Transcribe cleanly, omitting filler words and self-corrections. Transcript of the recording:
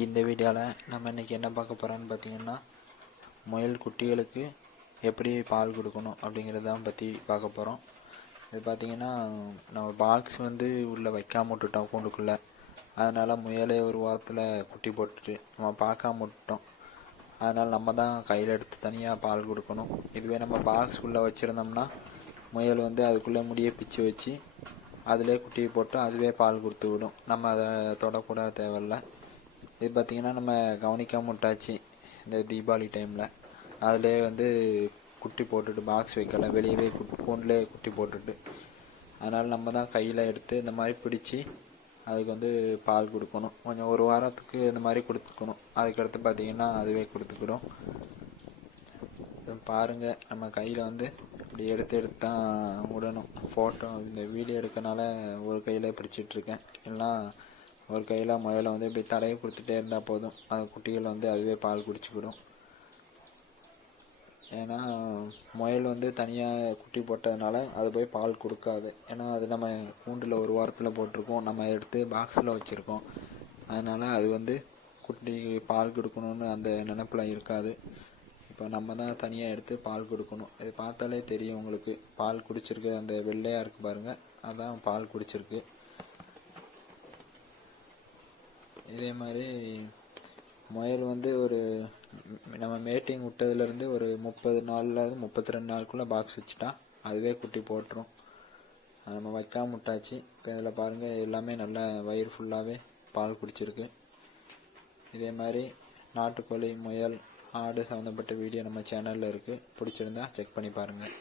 இந்த வீடியோவில் நம்ம இன்றைக்கி என்ன பார்க்க போகிறோன்னு பார்த்தீங்கன்னா, முயல் குட்டிகளுக்கு எப்படி பால் கொடுக்கணும் அப்படிங்கிறதான் பற்றி பார்க்க போகிறோம். இது பார்த்திங்கன்னா, நம்ம பாக்ஸ் உள்ளே வைக்காம விட்டுட்டோம் கூண்டுக்குள்ளே. அதனால் முயலே ஒரு வாரத்தில் குட்டி போட்டுட்டு நம்ம பார்க்காம விட்டுட்டோம். அதனால் நம்ம தான் கையில் எடுத்து தனியாக பால் கொடுக்கணும். இதுவே நம்ம பாக்ஸ் உள்ளே வச்சுருந்தோம்னா முயல் அதுக்குள்ளே முடியை பிச்சு வச்சு அதிலே குட்டியை போட்டு அதுவே பால் கொடுத்து விடும். நம்ம அதை தொடக்கூட தேவையில்லை. இது பார்த்திங்கன்னா, நம்ம கவனிக்காமல் விட்டாச்சு இந்த தீபாவளி டைமில். அதிலே குட்டி போட்டுட்டு பாக்ஸ் வைக்கலை, வெளியவே கூண்டிலே குட்டி போட்டுட்டு. அதனால் நம்ம தான் கையில் எடுத்து இந்த மாதிரி பிடிச்சி அதுக்கு பால் கொடுக்கணும். கொஞ்சம் ஒரு வாரத்துக்கு இந்த மாதிரி கொடுத்துக்கணும். அதுக்கடுத்து பார்த்திங்கன்னா அதுவே கொடுத்துக்கிடும். பாருங்கள், நம்ம கையில் இப்படி எடுத்து தான் விடணும். ஃபோட்டோ இந்த வீடியோ எடுக்கனால ஒரு கையில் பிடிச்சிட்ருக்கேன். இல்லைனா ஒரு கையில் முயலை இப்படி தடவை கொடுத்துட்டே இருந்தால் போதும். அது குட்டிகள் அதுவே பால் குடிச்சிக்கிடும். ஏன்னா முயல் தனியாக குட்டி போட்டதுனால அது போய் பால் கொடுக்காது. ஏன்னா அது நம்ம கூண்டில் ஒரு வாரத்தில் போட்டிருக்கோம், நம்ம எடுத்து பாக்ஸில் வச்சுருக்கோம். அதனால் அது குட்டி பால் கொடுக்கணுன்னு அந்த நினப்பில் இருக்காது. இப்போ நம்ம தான் தனியாக எடுத்து பால் கொடுக்கணும். இது பார்த்தாலே தெரியும் உங்களுக்கு. பால் குடிச்சிருக்கு, அந்த வெள்ளையாக இருக்குது பாருங்கள், அதான் பால் குடிச்சிருக்கு. இதே மாதிரி முயல் ஒரு நம்ம மேட்டிங் விட்டதுலேருந்து ஒரு 30 நாள்லேருந்து 32 நாளுக்குள்ளே பாக்ஸ் வச்சுட்டா அதுவே குட்டி போட்டுரும். அது நம்ம வைக்காம விட்டாச்சு. இப்போ இதில் பாருங்கள், எல்லாமே நல்லா வயிறு ஃபுல்லாகவே பால் குடிச்சிருக்கு. இதே மாதிரி நாட்டுக்கோழி, முயல், ஆடு சம்மந்தப்பட்ட வீடியோ நம்ம சேனலில் இருக்குது. பிடிச்சிருந்தா செக் பண்ணி பாருங்கள்.